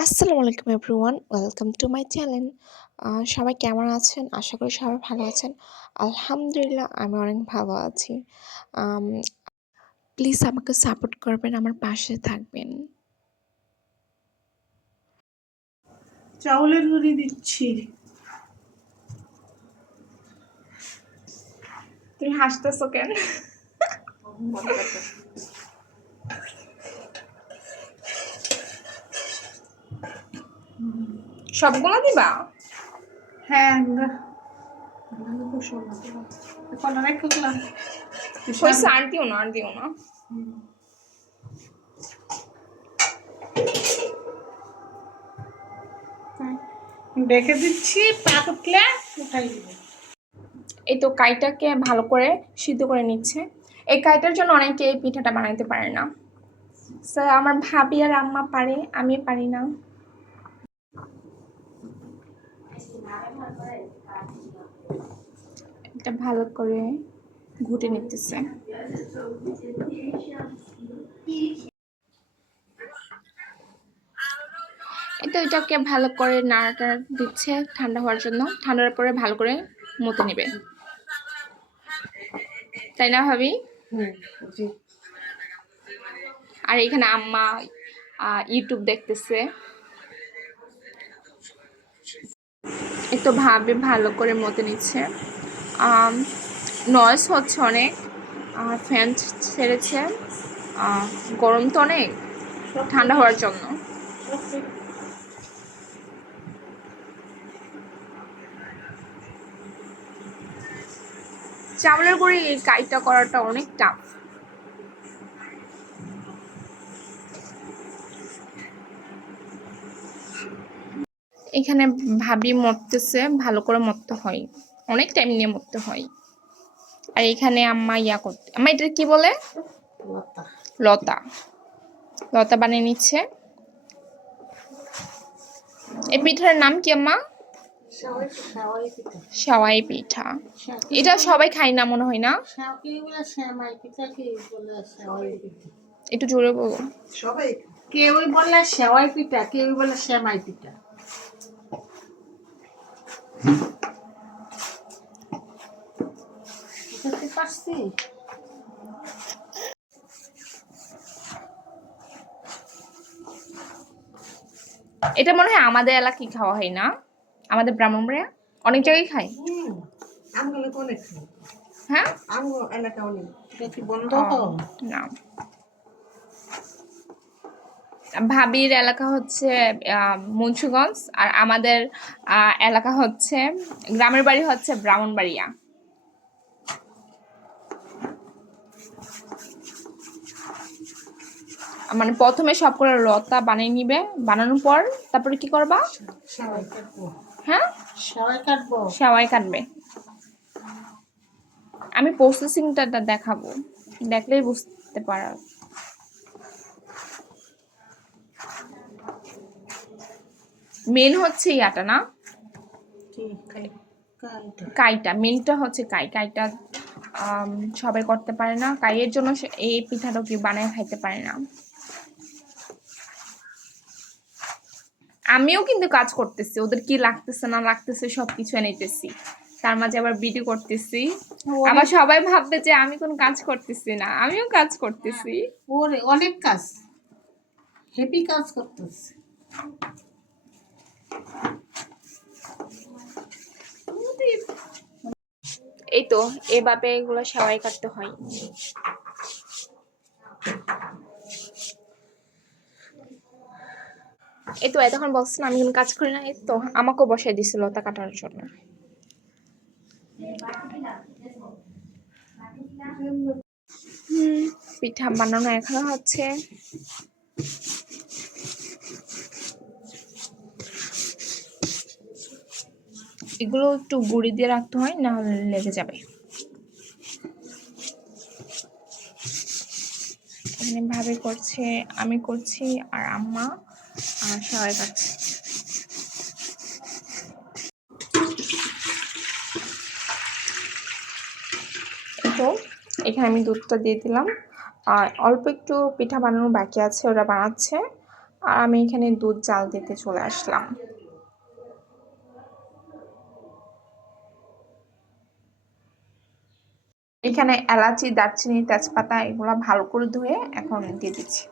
আসসালামু আলাইকুম everyone, welcome to my channel. সবাই কেমন আছেন? আশা করি সবাই ভালো আছেন। আলহামদুলিল্লাহ আমি অনেক ভালো আছি। আম প্লিজ আমাকে সাপোর্ট করবেন, আমার পাশে থাকবেন। চাউলের গুঁড়ি দিচ্ছি। তুমি হাসতেছো কেন? সবগুলো দিবা? হ্যাঁ, হয়েছে, আর দিও না, আর দিও না। ডেকে দিচ্ছি, পা উঠলে উঠাই দিব। এই তো কাইটাকে ভালো করে সিদ্ধ করে নিচ্ছে। এই কাইটার জন্য অনেকে এই পিঠাটা বানাইতে পারে না। স্যার, আমার ভাবি আর আম্মা পারে, আমি পারি না। এটা ভালো করে ঘুটে নিতেছে। এটা এটাকে ভালো করে নাড়াটা দিচ্ছে ঠান্ডা হওয়ার জন্য। ঠান্ডার পরে ভালো করে মতে নেবে, তাই না ভাবি? আর এখানে আম্মা ইউটিউব দেখতেছে। এই তো ভাবি ভালো করে মতে নিচ্ছে। নয়েজ হচ্ছে অনেক, ফ্যান ছেড়েছে। গরম তো অনেক, ঠান্ডা হওয়ার জন্য। চাউলের গুঁড়ি এই কাইটা করাটা অনেক টাফ। এখানে ভাবি মরতেছে, ভালো করে মরতে হয়, অনেক টাইম নিয়ে মরতে হয়। আর এখানে আম্মা করতে, আম্মা এটা কি বলে? লতা। লতা বানিয়ে নিচ্ছে। এই পিঠার নাম কি আম্মা? সেওয়াই পিঠা। এটা সবাই খায় না মনে হয় না? একটু জোরে বলো। সবাই কেউ বলে সেওয়াই পিঠা, কেউ বলে সেমাই পিঠা। বুঝতে পারছি। এটা মনে হয় আমাদের এলাকায় খাওয়া হয় না, আমাদের ব্রাহ্মণবাড়িয়া অনেক জায়গায় খায়। আমগুলো তো অনেক খাই। হ্যাঁ, আমগো এলাকা অনেক। এটা কি বন্ধ? না, ভাবির এলাকা হচ্ছে মুন্সিগঞ্জ, আর আমাদের এলাকা হচ্ছে, গ্রামের বাড়ি হচ্ছে ব্রাহ্মণবাড়িয়া। মানে প্রথমে সবগুলো লতা বানিয়ে নিবে, বানানোর পর তারপরে কি করবা? সেওয়াই কাটবো। হ্যাঁ, সেওয়াই কাটবো। সেওয়াই কাটবে। আমি প্রসেসিংটা দেখাবো, দেখলেই বুঝতে পারা। মেন হচ্ছে ইয়াটা না, কাইটা। মেনটা হচ্ছে কাইটা সবাই করতে পারে না, কাইয়ের জন্য এই পিঠাটা কি বানায় খাইতে পারে না। আমিও কিন্তু কাজ করতেছি, ওদের কি লাগতেছে না লাগতেছে সবকিছু এনেতেছি, তার মাঝে আবার ভিডিও করতেছি। আবার সবাই ভাববে যে আমি কোন কাজ করতেছি না, আমিও কাজ করতেছি। ওরে অনেক কাজ, হেভি কাজ করতেছে। এই তো এভাবে এগুলো সেওয়াই কাটতে হয়। এই তো এতক্ষণ বলছিলাম আমি কোনো কাজ করি না, এই তো আমাকেও বসাই দিছিল লতা কাটার জন্য। পিঠা বানানো এখনো হচ্ছে। এগুলো একটু গুঁড়ি দিয়ে রাখতে হয়, না হলে লেগে যাবে। এখানে ভাবে করছে, আমি করছি, আর আম্মা আর সবাই কাটছে। তো এখানে আমি দুধটা দিয়ে দিলাম, আর অল্প একটু পিঠা বানানো বাকি আছে, ওরা বানাচ্ছে। আর আমি এখানে দুধ জাল দিতে চলে আসলাম। এখানে এলাচি, দারচিনি, তেজপাতা এগুলো ভালো করে ধুয়ে এখন দিয়ে দিচ্ছি।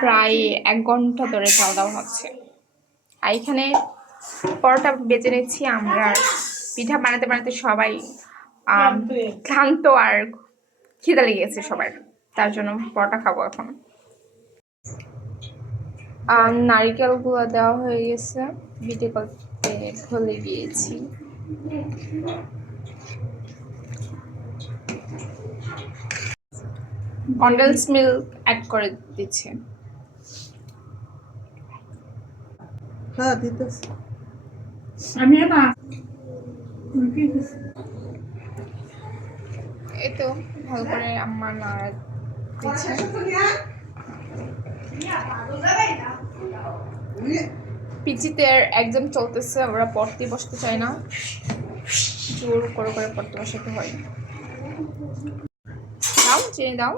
প্রায় 1 ঘন্টা ধরে জাল দেওয়া হচ্ছে। আর এখানে পরোটা বেজে নিচ্ছি আমরা। পিঠা বানাতে বানাতে সবাই ক্লান্ত আর খিদে লেগে গেছে সবার, তার জন্য পরোটা খাবো এখন। নারিকেলগুলো দেওয়া হয়ে গেছে, ভিডিও করতে ভুলে গিয়েছি। কন্ডেন্স মিল্ক অ্যাড করে দিচ্ছে। হ্যাঁ দিতেছি আমি না এই তো ভালো করে আম্মা নাড়া দিচ্ছে। পিজিতে এক্সাম চলতেছে, ওরা পড়তে বসতে চায় না, জোর করে করে পড়তে বসাতে হয়। দাও, চিনি দাও।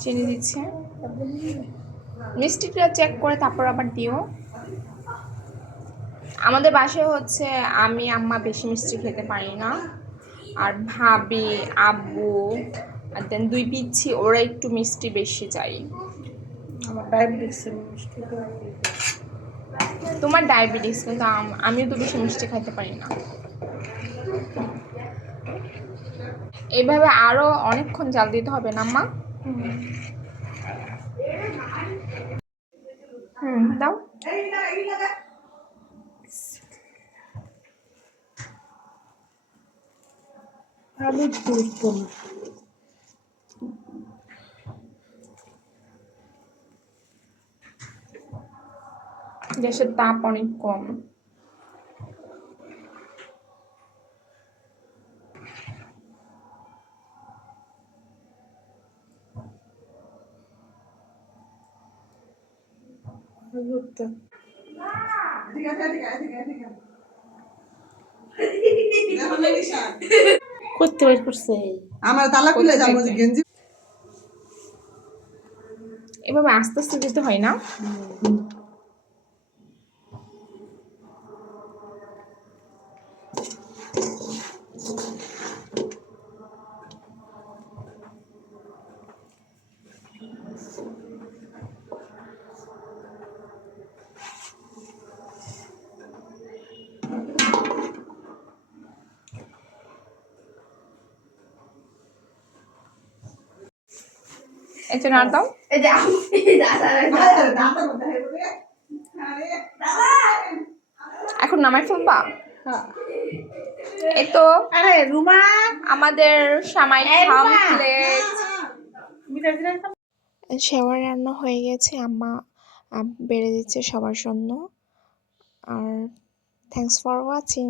চিনি দিচ্ছে। মিষ্টিটা চেক করে তারপর আবার দিও। আমাদের বাসায় হচ্ছে আমি আম্মা বেশি মিষ্টি খেতে পারি না, আর ভাবি, আব্বু আর দেন 2 পিচ্ছি ওরা একটু মিষ্টি বেশি চাই। আমার ডায়াবেটিস মিষ্টি তোমার ডায়াবেটিস, কিন্তু আমিও তো বেশি মিষ্টি খাইতে পারি না। এইভাবে আরো অনেকক্ষণ জাল দিতে হবে না আম্মা? দাও। আমি বুঝবো না। গ্যাসের তাপ অনেক কম। করতে বের করছে আমার তালা খুলে যাবো গেঞ্জি। এভাবে আস্তে আস্তে দিতে হয় না? এটা না দাও। এখন নামাই ফেলবা? এই তো আরে রুমা আমাদের সামাই কমপ্লিট। সেওয়া রান্না হয়ে গেছে, আম্মা বেড়ে দিচ্ছে সবার জন্য। আর থ্যাঙ্কস ফর ওয়াচিং।